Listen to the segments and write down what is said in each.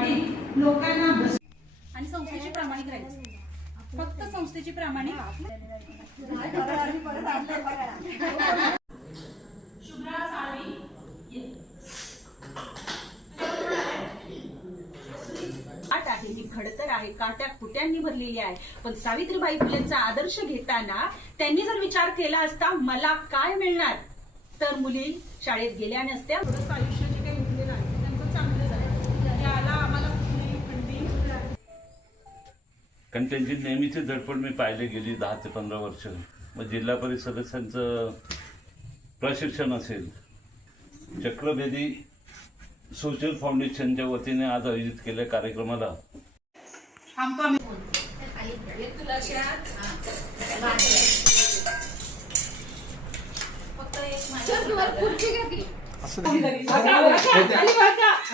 वाढीत लोकांना आणि संस्थेची प्रामाणिक राहायची, फक्त संस्थेची प्रामाणिक. शुभ्रा साळवी आहे, ही खडतर आहे, काट्या कुट्यांनी भरलेली आहे. पण सावित्रीबाई फुलेंचा आदर्श घेताना त्यांनी जर विचार केला असता मला काय मिळणार, तर मुली शाळेत गेल्या नसत्या. थोडंसं आयुष्य जे काही घेतलेलं आहे त्यांचं चांगलं झालं, त्याला आम्हाला कुठली खंडी. कारण त्यांची नेहमीची धडपड मी पाहिले गेली 10 ते 15 वर्ष. मग जिल्हा परिषद सदस्यांचं प्रशिक्षण असेल, चक्रभेदी सोशल फाउंडेशनच्या वतीने आज आयोजित केल्या कार्यक्रमाला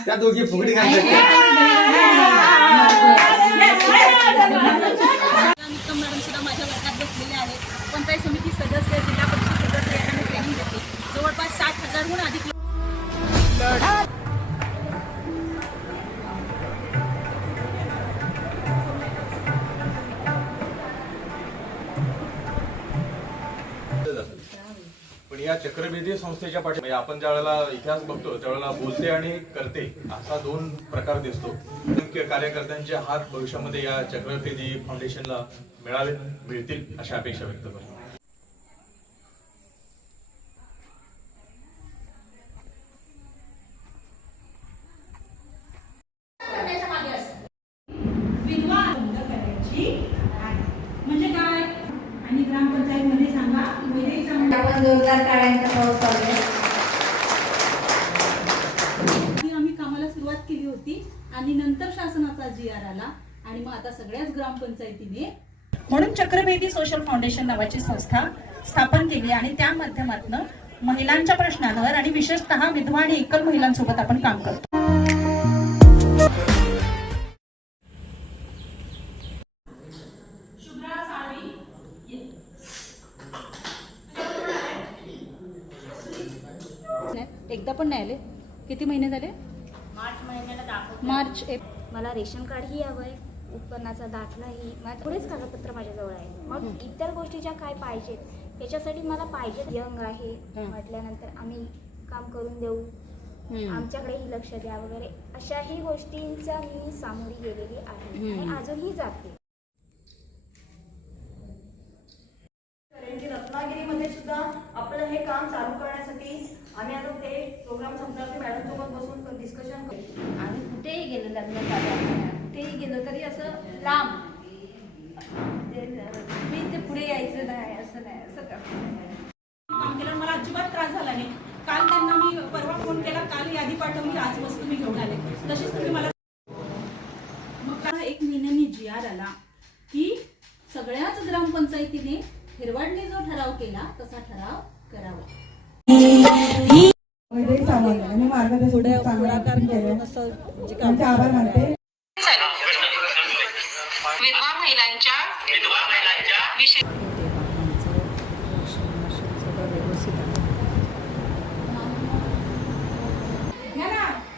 त्या दोघी फुगडी घालतात. मॅडम सुद्धा माझ्या वर्गात बसलेले आहेत. पंचायत समिती सदस्य, जिल्हा परिषद सदस्य यांना ट्रेनिंग देते. जवळपास 60,000हून अधिक. पण या चक्रभेदी संस्थेच्या पाठी आपण ज्या वेळेला इतिहास बघतो त्यावेळेला बोलते आणि करते असा 2 प्रकार दिसतो. कार्यकर्त्यांचे हात भविष्यामध्ये या चक्रभेदी फाउंडेशनला मिळतील अशा अपेक्षा व्यक्त करतो. म्हणजे काय आणि ग्रामपंचायत मध्ये सांगा आपण जोरदार टाळ्यांचा पाऊस चालू आहे. आम्ही कामाला सुरुवात केली होती आणि नंतर शासनाचा GR आला आणि मग आता सगळ्याच ग्रामपंचायतीने म्हणून चक्रभेदी सोशल फाउंडेशन नावाची संस्था स्थापन केली आणि त्या माध्यमातून महिलांच्या प्रश्नांवर आणि विशेषतः विधवा आणि एकल महिलांसोबत आपण काम करतो. एकदा पण नाही आले. किती महिने झाले? मार्च महिन्याला दाखवतो. मार्च. मला रेशन कार्डही हवंय, उत्पन्नाचा दाखलाही, थोडेच कागदपत्र माझ्याजवळ आहे. मग इतर गोष्टी ज्या काय पाहिजेत त्याच्यासाठी मला पाहिजे. यंग आहे म्हटल्यानंतर आम्ही काम करून देऊ, आमच्याकडेही लक्ष द्या वगैरे अशाही गोष्टींच्या मी सामोरी गेलेली आहे आणि अजूनही जाते. रत्नागिरीमध्ये सुद्धा आपलं हे काम चालू करण्यासाठी आम्ही आता ते प्रोग्राम संपल्यावर मॅडम सोबत बसून डिस्कशन करू. आम्ही कुठेही गेलो, लग्न कार्यालयात कुठेही गेलो तरी असं लांब मी ते पुढे यायचं नाही, असं नाही, असं काम केलं. मला अजिबात त्रास झाला नाही. काल त्यांना मी परवा फोन केला, काल यादी पाठवली, आज वस्तू मी घेऊन आले. तशीच तुम्ही मला. मग 1 महिन्यांनी GR आला की सगळ्याच ग्रामपंचायतीने हिरवाडने जो ठराव केला तसा ठराव करावा. आभार मानते. विधवा महिलांच्या विषय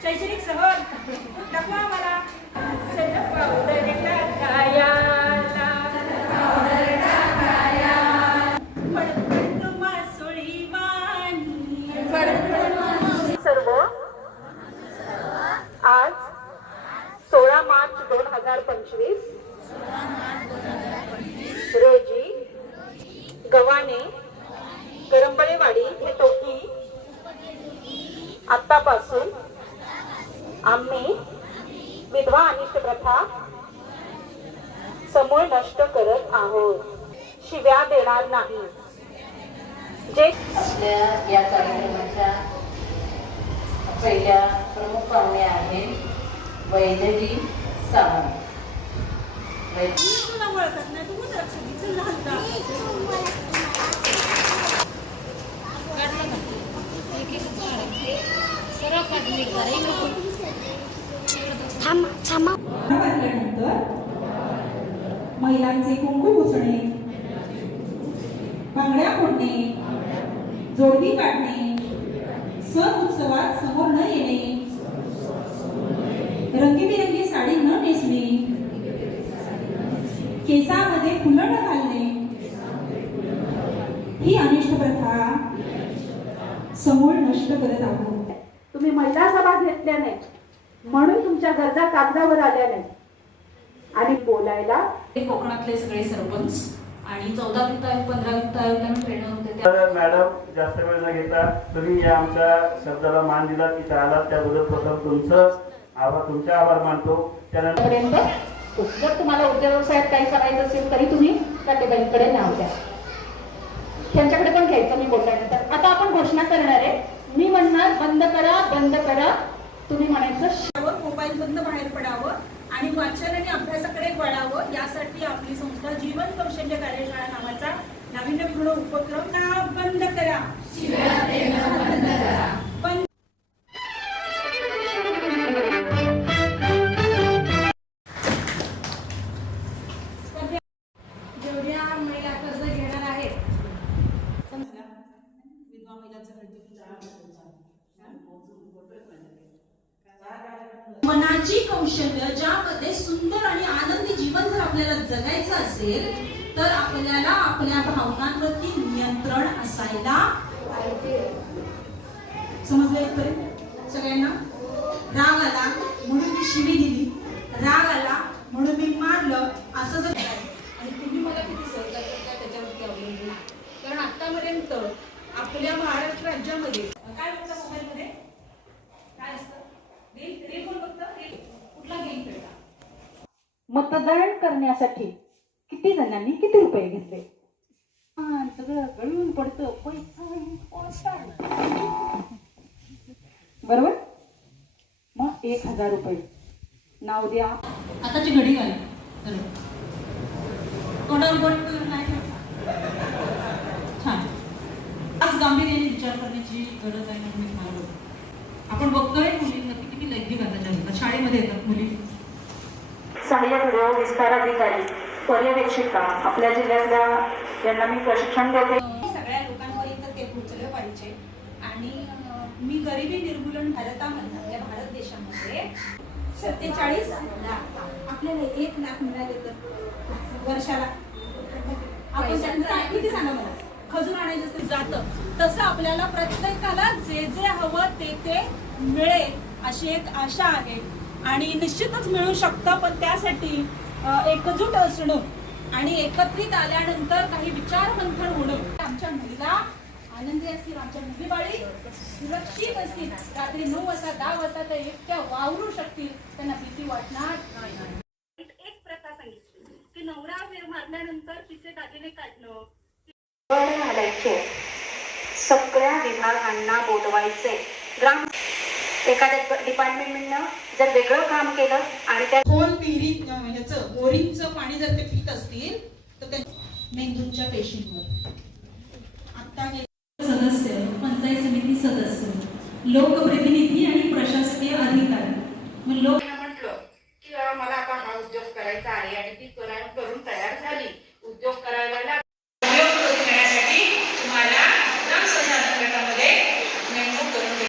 शैक्षणिक सहल दाखवा मला. सर्व आज 16 मार्च 2025 रोजी गव्हाणे करंबळेवाडी हे टोकी आतापासून आम्ही विधवा अनिष्ट प्रथा समूळ नष्ट करत आहोत. शिव्या देणार नाही. जे आपल्या या कार्यक्रमाच्या पहिल्या प्रमुख पाहुणे आहेत वैदेही सावंत. महिलांचे कुंकू पुसणे, बांगड्या फोडणे, जोडणी काढणे, सण उत्सवात समोर न येणे, रंगीबेरंगी केसामध्ये फुलं न घालणे ही अनिष्ट प्रथा समूळ नष्ट करत आहोत. तुम्ही महिला सभा घेतल्या नाही म्हणून तुमच्या गरजा कागदावर आल्या नाही. आणि बोलायला हे कोकणातले सगळे सरपंच आणि 14 वित्त आयोग 15 वित्त आयोगाने ट्रेनर होते. तर मॅडम जास्त वेळ न घेता तुम्ही या आमच्या शब्दाला मान दिला की आलात त्याबद्दल प्रथम तुमचे आभार मानतो. त्यानंतर जर तुम्हाला उद्योग व्यवसायात काही करायचं असेल तरी तुम्ही काटेबाईंकडे नाव द्या. त्यांच्याकडे पण घ्यायचं मी बोलल्यानंतर. आता आपण घोषणा करणार आहे. मी म्हणणार बंद करा बंद करा. तुम्ही म्हणायचं मोबाईल बंद बाहेर पडावं आणि वाचन आणि अभ्यासाकडे वळावं. यासाठी आपली संस्था जीवन कौशल्य कार्यशाळा नावाचा नाविन्यपूर्ण उपक्रम ना बंद करा. बंद जेवढ्या महिला कर्ज घेणार आहेत विधवा महिलांचं मनाची कौशल्य ज्यामध्ये सुंदर आणि आनंदी जीवन जर आपल्याला जगायचं असेल तर आपल्याला आपल्या भावनांवरती नियंत्रण असायला समजलं इथपर्यंत सगळ्यांना? राग आला म्हणून मी शिवी दिली, राग आला म्हणून मी मारलं असं जर आणि तुम्ही मला किती सहकार्य करता त्याच्यावरती अवलंबून. कारण आतापर्यंत आपल्या महाराष्ट्र राज्यामध्ये काय बघता मोबाईलमध्ये काय असतं? रील कोण बघतं? कुठला गेम खेळता? मतदान करण्यासाठी किती जणांनी किती रुपये घेतले? सगळं गळून पडतं पैसा. बरोबर. मग 1000 रुपये नाव द्या. आताची घडी घाल तोंडावर बोट नाही ठेवता. छान. आज गांभीर्याने विचार करण्याची गरज आहे म्हणून मी तुम्हाला बोलतो. आपण बघतोय मुलींमध्ये किती लैंगिक अत्याचार होतात. शाळेमध्ये येतात मुली. सहाय्यक व्हिडिओ विस्तार अधिकारी पर्यवेक्षिका आपल्या जिल्ह्यातल्या ज्यांना मी प्रशिक्षण देते. सगळ्या लोकांपर्यंत ते पोहोचलं पाहिजे. आणि मी गरिबी निर्मूलन भारतामध्ये या भारत देशामध्ये 47 लाख आपल्याला 1 लाख मिळाले तर वर्षाला आपण त्यांचा किती सांगा मला खजून आणायचं असेल जातं तसं आपल्याला प्रत्येकाला जे जे हवं ते मिळेल अशी एक आशा आहे. आणि निश्चितच मिळू शकतं. पण त्यासाठी एकजूट असणं आणि एकत्रित आल्यानंतर काही विचार मंथन होणं. आमच्या महिला आनंदी असतील, आमच्या मुली बाळी सुरक्षित असतील, रात्री 9 वाजता 10 वाजता ते एकट्या वावरू शकतील, त्यांना भीती वाटणार नाही. एक प्रथा सांगितली की नवरा मारल्यानंतर तिचे दागिने काढणं. घालायचे. सगळ्या विभागांना बोलवायचे. ग्राम एखाद्या डिपार्टमेंटनं जर वेगळं काम केलं आणि त्या खोल विहिरीत ह्याचं बोरिंगचं पाणी जर ते पित असतील तर त्या मेंदूच्या पेशींवर. आता हे सदस्य, पंचायत समिती सदस्य, लोकप्रतिनिधी आणि प्रशासकीय अधिकारी मग लोक म्हटलं की मला आता हा उद्योग करायचा आहे आणि ती करून तयार झाली. उद्योग करायला घेण्यासाठी तुम्हाला ग्राम संसाधन गटामध्ये नेमणूक करून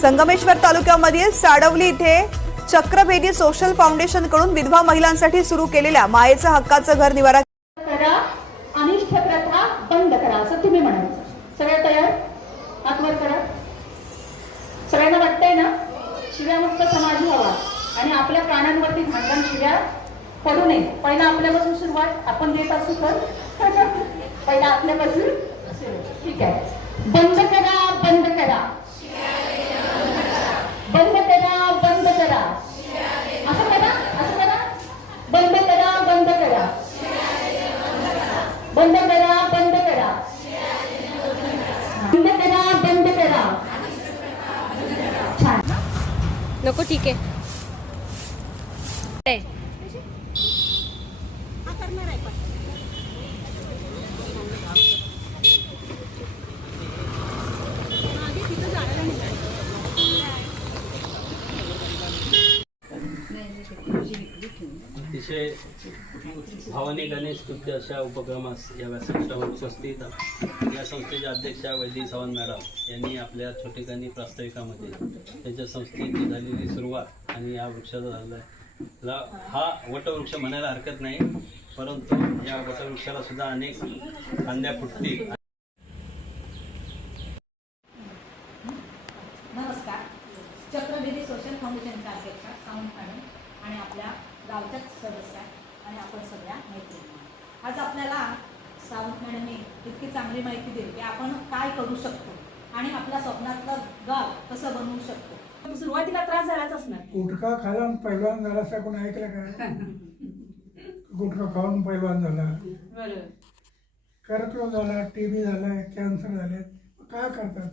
संगमेश्वर तालुक्यामधील साडवली इथे चक्रभेदी सोशल फाउंडेशन कडून विधवा महिलांसाठी सुरू केलेल्या मायेचं हक्काचं घर निवारा करा. अनिष्ट प्रथा बंद करा असं तुम्ही म्हणायचं. सगळ्या तयार? हातवर करा. सगळ्यांना वाटतंय ना शिव्यामुक्त समाज हवा आणि आपल्या प्राणांवरती घाणघाण शिव्या पडू नये. पहिला आपल्यापासून सुरुवात. आपण देत असू तर पहिला आपल्यापासून. ठीक आहे. बंद करा बंद करा बंद करा बंद करा. असं करा असं करा. बंद करा बंद करा बंद करा बंद करा बंद करा बंद करा. छान. नको ठीक आहे. अतिशय भावानी गणेश नृत्य अशा उपक्रमास या व्यासपीठावर उपस्थित या संस्थेच्या अध्यक्षा वैदिक सावंत मॅडम यांनी आपल्या छोटेखानी प्रास्ताविकामध्ये त्यांच्या संस्थेची झालेली सुरुवात आणि या वृक्षाचा झालेला हा वटवृक्ष म्हणायला हरकत नाही, परंतु या वटवृक्षाला सुद्धा अनेक फांद्या फुटतील. नमस्कार. चक्रवेदी सोशल फाउंडेशनच्या अध्यक्षा सावंत मॅडम आणि आपल्या गावच्याच सदस्य आणि आपण सगळ्या मैत्रिणी. आज आपल्याला सावंत मॅडमने इतकी चांगली माहिती दिली की आपण काय करू शकतो आणि आपल्या स्वप्नातलं गाव कसं बनवू शकतो. सुरुवातीला त्रास झालाच असणार. गुटखा खाऊन पैलवान झाला असं कोणी ऐकलं का? गुटखा खाऊन पैलवान झाला, बरोबर, कर्करोग झाला, टीबी झाला, कॅन्सर झाले. काय करतात?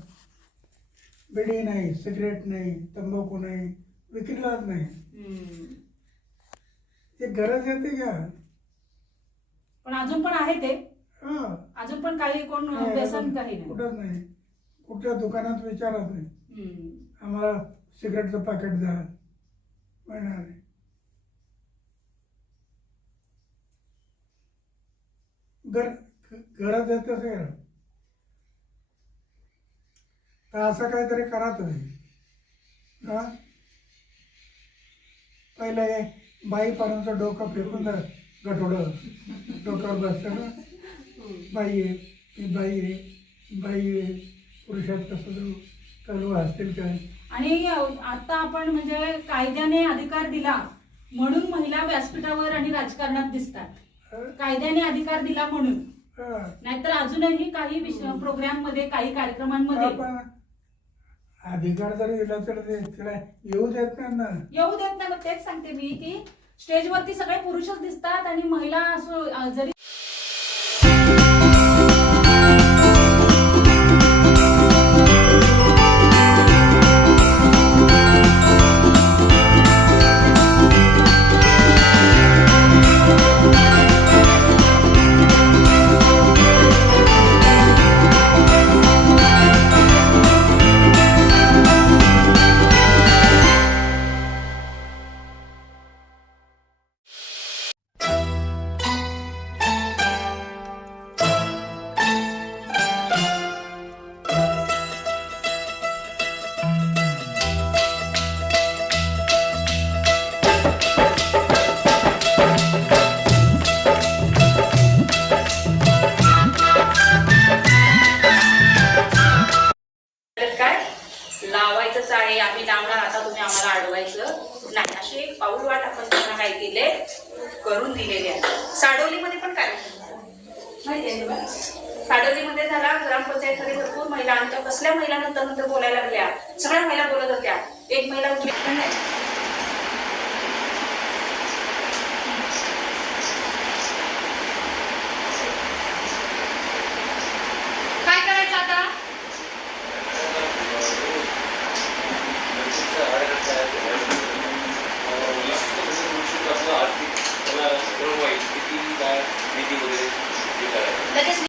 बिडी नाही, सिगरेट नाही, तंबाखू नाही, विक्रीलाच नाही. ते गरज येते का? पण अजून पण आहे ते. हा, अजून पण काही कोण व्यसन काही नाही. कुठंच नाही. कुठल्या दुकानात विचारत नाही, आम्हाला सिगरेटचं पॅकेट द्या, मिळणार नाही. गरज येते असेल तर असं काहीतरी करा तुम्ही. हा, पहिलं हे बाईपर्यंत डोकं फेकून गठोडं डोक्यावर बसतं ना, बाई आहे, ती बाई आहे, बाई आहे, पुरुषात कसं जाऊ चालू असतील काय. आणि आता आपण म्हणजे कायद्याने अधिकार दिला म्हणून महिला व्यासपीठावर आणि राजकारणात दिसतात. कायद्याने अधिकार दिला म्हणून, नाहीतर अजूनही काही प्रोग्राम मध्ये काही कार्यक्रमांमध्ये अधिकार जरी दिला तर तिला येऊ देत नाही ना. येऊ देत नाही. मग तेच सांगते मी की स्टेजवरती सगळे पुरुषच दिसतात आणि महिला असं जरी लावायचंच आहे, आम्ही लावणार, आता तुम्ही आम्हाला अडवायचं नाही, असे एक पाऊल वाट आपण त्यांना काय केले करून दिलेले आहे. साडोलीमध्ये पण कार्यक्रम माहिती आहे, साडोलीमध्ये झाला. ग्रामपंचायतमध्ये भरपूर महिला, आणि कसल्या महिला नंतर बोलायला लागल्या, सगळ्या महिला बोलत होत्या. एक महिला